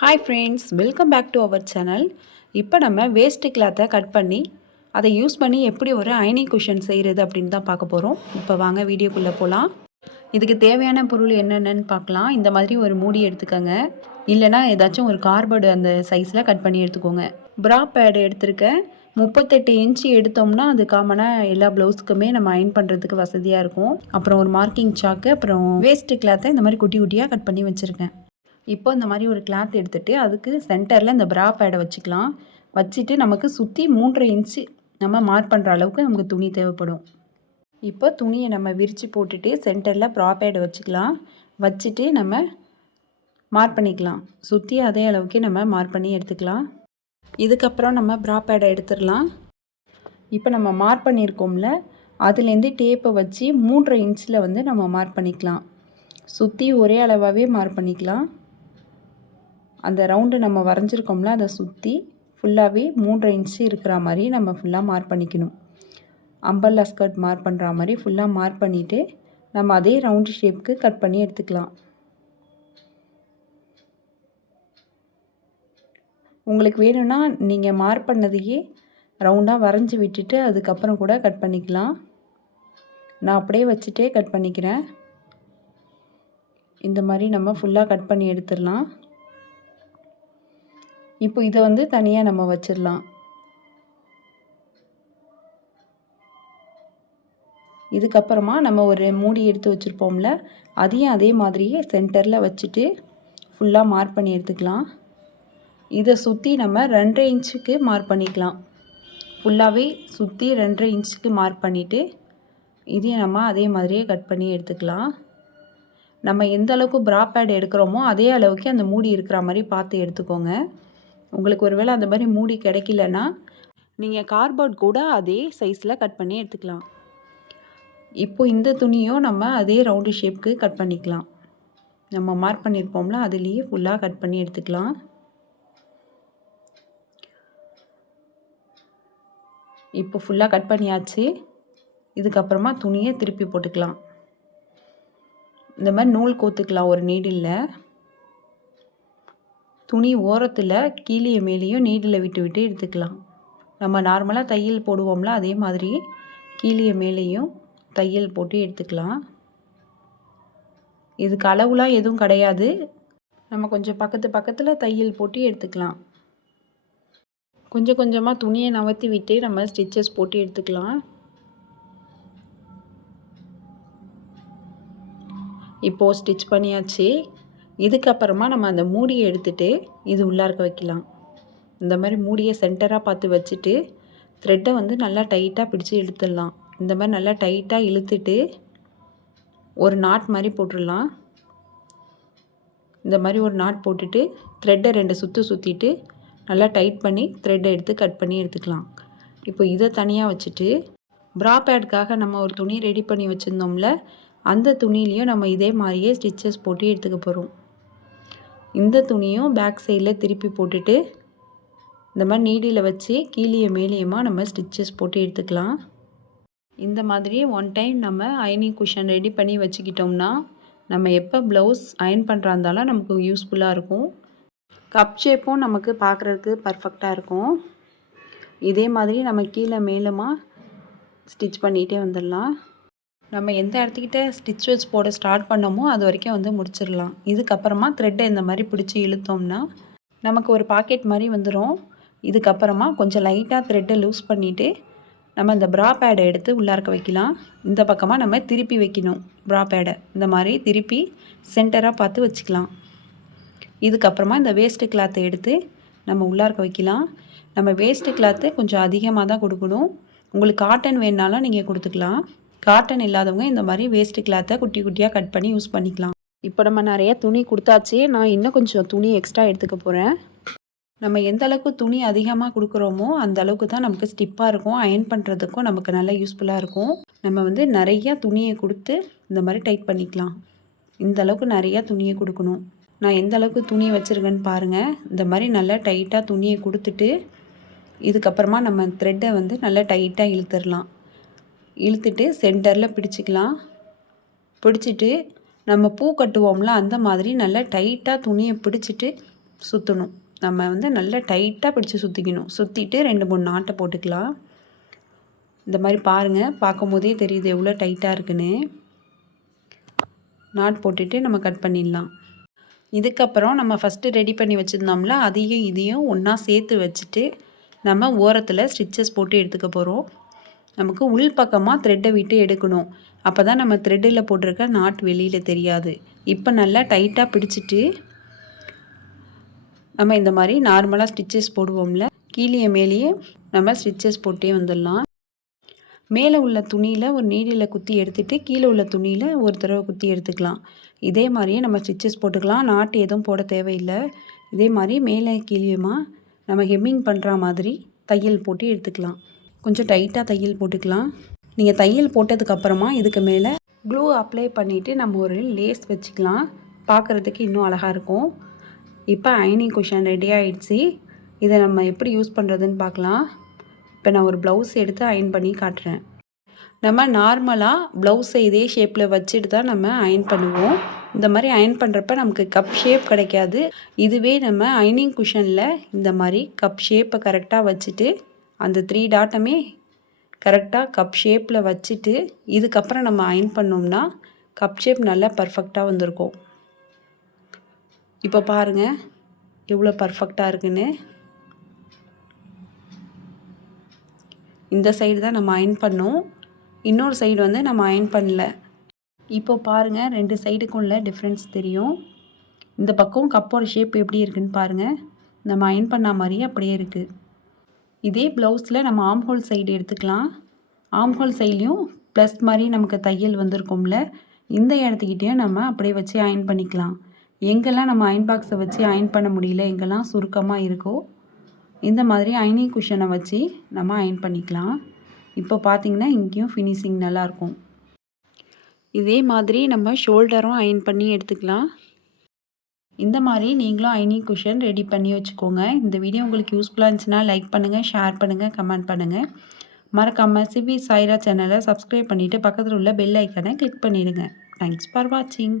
Hi friends, welcome back to our channel. இப்போ நம்ம waste கிளாத்தை கட் பண்ணி அதை யூஸ் பண்ணி எப்படி ஒரு அயனிங் குஷன் செய்கிறது அப்படின்னு தான் பார்க்க போகிறோம். இப்போ வாங்க வீடியோக்குள்ளே போகலாம். இதுக்கு தேவையான பொருள் என்னென்னு பார்க்கலாம். இந்த மாதிரி ஒரு மூடி எடுத்துக்கோங்க, இல்லைனா ஏதாச்சும் ஒரு கார்போர்டு அந்த சைஸில் கட் பண்ணி எடுத்துக்கோங்க. ப்ரா பேடு எடுத்திருக்கேன். 38 இன்ச்சு எடுத்தோம்னா அது காமனாக எல்லா ப்ளவுஸுக்குமே நம்ம அயன் பண்ணுறதுக்கு வசதியாக இருக்கும். அப்புறம் ஒரு மார்க்கிங் சாக்கு, அப்புறம் வேஸ்ட்டு கிளாத்தை இந்த மாதிரி குட்டி குட்டியாக கட் பண்ணி வச்சுருக்கேன். இப்போ இந்த மாதிரி ஒரு கிளாத் எடுத்துகிட்டு அதுக்கு சென்டரில் இந்த ப்ரா பேடை வச்சுக்கலாம். வச்சுட்டு நமக்கு சுற்றி 3.5 இன்ச்சு நம்ம மார்க் பண்ணுற அளவுக்கு நமக்கு துணி தேவைப்படும். இப்போ துணியை நம்ம விரித்து போட்டுட்டு சென்டரில் ப்ரா பேடை வச்சுக்கலாம். வச்சுட்டு நம்ம மார்க் பண்ணிக்கலாம். சுற்றி அதே அளவுக்கு நம்ம மார்க் பண்ணி எடுத்துக்கலாம். இதுக்கப்புறம் நம்ம ப்ரா பேடை எடுத்துடலாம். இப்போ நம்ம மார்க் பண்ணியிருக்கோம்ல, அதுலேருந்து டேப்பை வச்சு 3.5 இன்ச்சில் வந்து நம்ம மார்க் பண்ணிக்கலாம். சுற்றி ஒரே அளவாகவே மார்க் பண்ணிக்கலாம். அந்த ரவுண்டு நம்ம வரைஞ்சிருக்கோம்ல, அதை சுற்றி ஃபுல்லாகவே 3.5 இன்ச்சு இருக்கிற மாதிரி நம்ம ஃபுல்லாக மார்க் பண்ணிக்கணும். அம்பர்லா ஸ்கர்ட் மார்க் பண்ணுற மாதிரி ஃபுல்லாக மார்க் பண்ணிவிட்டு நம்ம அதே ரவுண்டு ஷேப்புக்கு கட் பண்ணி எடுத்துக்கலாம். உங்களுக்கு வேணும்னா நீங்கள் மார்க் பண்ணதையே ரவுண்டாக வரைஞ்சி விட்டுட்டு அதுக்கப்புறம் கூட கட் பண்ணிக்கலாம். நான் அப்படியே வச்சுட்டே கட் பண்ணிக்கிறேன். இந்த மாதிரி நம்ம ஃபுல்லாக கட் பண்ணி எடுத்துடலாம். இப்போ இதை வந்து தனியாக நம்ம வச்சிடலாம். இதுக்கப்புறமா நம்ம ஒரு மூடி எடுத்து வச்சுருப்போம்ல, அதையும் அதே மாதிரியே சென்டரில் வச்சுட்டு ஃபுல்லாக மார்க் பண்ணி எடுத்துக்கலாம். இதை சுற்றி நம்ம 2.5 இன்ச்சுக்கு மார்க் பண்ணிக்கலாம். ஃபுல்லாகவே சுற்றி 2.5 இன்ச்சுக்கு மார்க் பண்ணிவிட்டு இதையும் நம்ம அதே மாதிரியே கட் பண்ணி எடுத்துக்கலாம். நம்ம எந்த அளவுக்கு ப்ரா பேட் எடுக்கிறோமோ அதே அளவுக்கு அந்த மூடி இருக்கிற மாதிரி பார்த்து எடுத்துக்கோங்க. உங்களுக்கு ஒருவேளை அந்த மாதிரி மூடி கிடைக்கலன்னா நீங்கள் கார்போர்ட் கூட அதே சைஸில் கட் பண்ணி எடுத்துக்கலாம். இப்போ இந்த துணியும் நம்ம அதே ரவுண்டு ஷேப்புக்கு கட் பண்ணிக்கலாம். நம்ம மார்க் பண்ணியிருப்போம்ல, அதுலேயே ஃபுல்லாக கட் பண்ணி எடுத்துக்கலாம். இப்போ ஃபுல்லாக கட் பண்ணியாச்சு. இதுக்கப்புறமா துணியை திருப்பி போட்டுக்கலாம். இந்த மாதிரி நூல் கோத்துக்கலாம் ஒரு நீடில். துணி ஓரத்தில் கீழே மேலேயும் நீடில் விட்டு விட்டு எடுத்துக்கலாம். நம்ம நார்மலாக தையல் போடுவோம்ல, அதே மாதிரி கீழே மேலேயும் தையல் போட்டு எடுத்துக்கலாம். இதுக்கு அளவுலாம் எதுவும் கிடையாது. நம்ம கொஞ்சம் பக்கத்தில் தையல் போட்டு எடுத்துக்கலாம். கொஞ்சம் கொஞ்சமாக துணியை நகர்த்தி விட்டு நம்ம ஸ்டிச்சஸ் போட்டு எடுத்துக்கலாம். இப்போது ஸ்டிச் பண்ணியாச்சு. இதுக்கப்புறமா நம்ம அந்த மூடியை எடுத்துகிட்டு இது உள்ளார்க்க வைக்கலாம். இந்த மாதிரி மூடியை சென்டராக பார்த்து வச்சுட்டு த்ரெட்டை வந்து நல்லா டைட்டாக பிடிச்சி இழுத்துடலாம். இந்த மாதிரி நல்லா டைட்டாக இழுத்துட்டு ஒரு நாட் மாதிரி போட்டுடலாம். இந்த மாதிரி ஒரு நாட் போட்டுட்டு த்ரெட்டை 2 சுற்று சுற்றிட்டு நல்லா டைட் பண்ணி த்ரெட்டை எடுத்து கட் பண்ணி எடுத்துக்கலாம். இப்போ இதை தனியாக வச்சுட்டு ப்ரா பேடுக்காக நம்ம ஒரு துணி ரெடி பண்ணி வச்சுருந்தோம்ல, அந்த துணியிலையும் நம்ம இதே மாதிரியே ஸ்டிச்சஸ் போட்டு எடுத்துக்க போகிறோம். இந்த துணியும் பேக் சைடில் திருப்பி போட்டுட்டு இந்த மாதிரி நீடியில் வச்சு கீழே மேலேயுமா நம்ம ஸ்டிச்சஸ் போட்டு எடுத்துக்கலாம். இந்த மாதிரி ஒன் டைம் நம்ம அயனிங் குஷன் ரெடி பண்ணி வச்சுக்கிட்டோம்னா நம்ம எப்போ ப்ளவுஸ் அயன் பண்ணுறா இருந்தாலும் நமக்கு யூஸ்ஃபுல்லாக இருக்கும். கப் ஷேப்பும் நமக்கு பார்க்குறதுக்கு பர்ஃபெக்டாக இருக்கும். இதே மாதிரி நம்ம கீழே மேலுமா ஸ்டிச் பண்ணிகிட்டே வந்துடலாம். நம்ம எந்த இடத்துக்கிட்ட ஸ்டிச்சஸ் போட ஸ்டார்ட் பண்ணோமோ அது வரைக்கும் வந்து முடிச்சிடலாம். இதுக்கப்புறமா த்ரெட்டை இந்த மாதிரி பிடிச்சி இழுத்தோம்னா நமக்கு ஒரு பாக்கெட் மாதிரி வந்துடும். இதுக்கப்புறமா கொஞ்சம் லைட்டாக த்ரெட்டை லூஸ் பண்ணிவிட்டு நம்ம இந்த ப்ரா பேடை எடுத்து உள்ளார்க்க வைக்கலாம். இந்த பக்கமாக நம்ம திருப்பி வைக்கணும். ப்ரா பேடை இந்த மாதிரி திருப்பி சென்டராக பார்த்து வச்சுக்கலாம். இதுக்கப்புறமா இந்த வேஸ்ட்டு கிளாத்தை எடுத்து நம்ம உள்ளார்க்க வைக்கலாம். நம்ம வேஸ்ட்டு கிளாத்து கொஞ்சம் அதிகமாக தான் கொடுக்கணும். உங்களுக்கு காட்டன் வேணுனாலும் நீங்கள் கொடுத்துக்கலாம். காட்டன் இல்லாதவங்க இந்த மாதிரி வேஸ்ட்டு கிளாத்தை குட்டி குட்டியாக கட் பண்ணி யூஸ் பண்ணிக்கலாம். இப்போ நம்ம நிறைய துணி கொடுத்தாச்சு. நான் இன்னும் கொஞ்சம் துணி எக்ஸ்ட்ரா எடுத்துக்க போகிறேன். நம்ம எந்த அளவுக்கு துணி அதிகமாக கொடுக்குறோமோ அந்த அளவுக்கு தான் நமக்கு ஸ்டிப்பாக இருக்கும். அயன் பண்ணுறதுக்கும் நமக்கு நல்லா யூஸ்ஃபுல்லாக இருக்கும். நம்ம வந்து நிறையா துணியை கொடுத்து இந்த மாதிரி டைட் பண்ணிக்கலாம். இந்த அளவுக்கு நிறையா துணியை கொடுக்கணும். நான் எந்த அளவுக்கு துணி வச்சுருக்கேன்னு பாருங்கள். இந்த மாதிரி நல்லா டைட்டாக துணியை கொடுத்துட்டு இதுக்கப்புறமா நம்ம த்ரெட்டை வந்து நல்லா டைட்டாக இழுத்துடலாம். இழுத்துட்டு சென்டரில் பிடிச்சிக்கலாம். பிடிச்சிட்டு நம்ம பூ கட்டுவோம்ல, அந்த மாதிரி நல்லா டைட்டாக துணியை பிடிச்சிட்டு சுற்றணும். நம்ம வந்து நல்லா டைட்டாக பிடிச்சி சுற்றிக்கணும். சுற்றிட்டு 2-3 நாட்டை போட்டுக்கலாம். இந்த மாதிரி பாருங்கள், பார்க்கும் போதே தெரியுது எவ்வளோ டைட்டாக இருக்குன்னு. நாட் போட்டுட்டு நம்ம கட் பண்ணிடலாம். இதுக்கப்புறம் நம்ம ஃபஸ்ட்டு ரெடி பண்ணி வச்சுருந்தோம்ல, அதையும் இதையும் ஒன்றா சேர்த்து வச்சுட்டு நம்ம ஓரத்தில் ஸ்டிச்சஸ் போட்டு எடுத்துக்க போகிறோம். நமக்கு உள் பக்கமாக த்ரெட்டை விட்டு எடுக்கணும். அப்போ தான் நம்ம த்ரெட்டில் போட்டிருக்க நாட் வெளியில் தெரியாது. இப்போ நல்லா டைட்டாக பிடிச்சிட்டு நம்ம இந்த மாதிரி நார்மலாக ஸ்டிச்சஸ் போடுவோம்ல, கீழே மேலேயே நம்ம ஸ்டிச்சஸ் போட்டே வந்துடலாம். மேலே உள்ள துணியில் ஒரு நீடியில் குத்தி எடுத்துகிட்டு கீழே உள்ள துணியில் ஒரு தடவை குத்தி எடுத்துக்கலாம். இதே மாதிரியே நம்ம ஸ்டிச்சஸ் போட்டுக்கலாம். நாட்டு எதுவும் போட தேவையில்லை. இதே மாதிரி மேலே கீழேயுமா நம்ம ஹெம்மிங் பண்ணுற மாதிரி தையல் போட்டு எடுத்துக்கலாம். கொஞ்சம் டைட்டாக தையல் போட்டுக்கலாம். நீங்கள் தையல் போட்டதுக்கப்புறமா இதுக்கு மேலே க்ளூ அப்ளை பண்ணிவிட்டு நம்ம ஒரு லேஸ் வச்சுக்கலாம். பார்க்குறதுக்கு இன்னும் அழகாக இருக்கும். இப்போ அயனிங் குஷன் ரெடி ஆகிடுச்சு. இதை நம்ம எப்படி யூஸ் பண்ணுறதுன்னு பார்க்கலாம். இப்போ நான் ஒரு ப்ளவுஸ் எடுத்து அயன் பண்ணி காட்டுறேன். நம்ம நார்மலாக ப்ளவுஸை இதே ஷேப்பில் வச்சுட்டு தான் நம்ம அயன் பண்ணுவோம். இந்த மாதிரி அயன் பண்ணுறப்ப நமக்கு கப் ஷேப் கிடைக்காது. இதுவே நம்ம அயனிங் குஷனில் இந்த மாதிரி கப் ஷேப்பை கரெக்டாக வச்சுட்டு அந்த 3 டாட்டுமே கரெக்டாக கப் ஷேப்பில் வச்சுட்டு இதுக்கப்புறம் நம்ம அயன் பண்ணோம்னா கப் ஷேப் நல்லா பர்ஃபெக்டாக வந்திருக்கும். இப்போ பாருங்கள் எவ்வளோ பர்ஃபெக்டாக இருக்குன்னு. இந்த சைடு தான் நம்ம அயன் பண்ணோம். இன்னொரு சைடு வந்து நம்ம அயன் பண்ணல. இப்போ பாருங்கள் 2 சைடுக்கும் உள்ள டிஃப்ரென்ஸ் தெரியும். இந்த பக்கம் கப்போட ஷேப் எப்படி இருக்குன்னு பாருங்கள். நம்ம அயன் பண்ண மாதிரியே அப்படியே இருக்குது. இதே ப்ளவுஸில் நம்ம ஆம்ஹோல் சைடு எடுத்துக்கலாம். ஆம்ஹோல் சைட்லேயும் ப்ளஸ் மாதிரி நமக்கு தையல் வந்திருக்கும்ல, இந்த இடத்துக்கிட்டேயும் நம்ம அப்படியே வச்சு அயன் பண்ணிக்கலாம். எங்கெல்லாம் நம்ம அயன் பாக்ஸை வச்சு அயன் பண்ண முடியல, எங்கெல்லாம் சுருக்கமாக இருக்கோ இந்த மாதிரி அயனிங் குஷனை வச்சு நம்ம அயன் பண்ணிக்கலாம். இப்போ பார்த்திங்கன்னா இங்கேயும் ஃபினிஷிங் நல்லாயிருக்கும். இதே மாதிரி நம்ம ஷோல்டரும் அயன் பண்ணி எடுத்துக்கலாம். இந்த மாதிரி நீங்களும் அயனிங் குஷன் ரெடி பண்ணி வச்சுக்கோங்க. இந்த வீடியோ உங்களுக்கு யூஸ்ஃபுல்லாக இருந்துச்சுன்னா லைக் பண்ணுங்கள், ஷேர் பண்ணுங்கள், கமெண்ட் பண்ணுங்கள். மறக்காமல் சிவி சாய்ரா சேனலை சப்ஸ்கிரைப் பண்ணிவிட்டு பக்கத்தில் உள்ள பெல் ஐக்கனை கிளிக் பண்ணிடுங்க. தேங்க்ஸ் ஃபார் வாட்சிங்.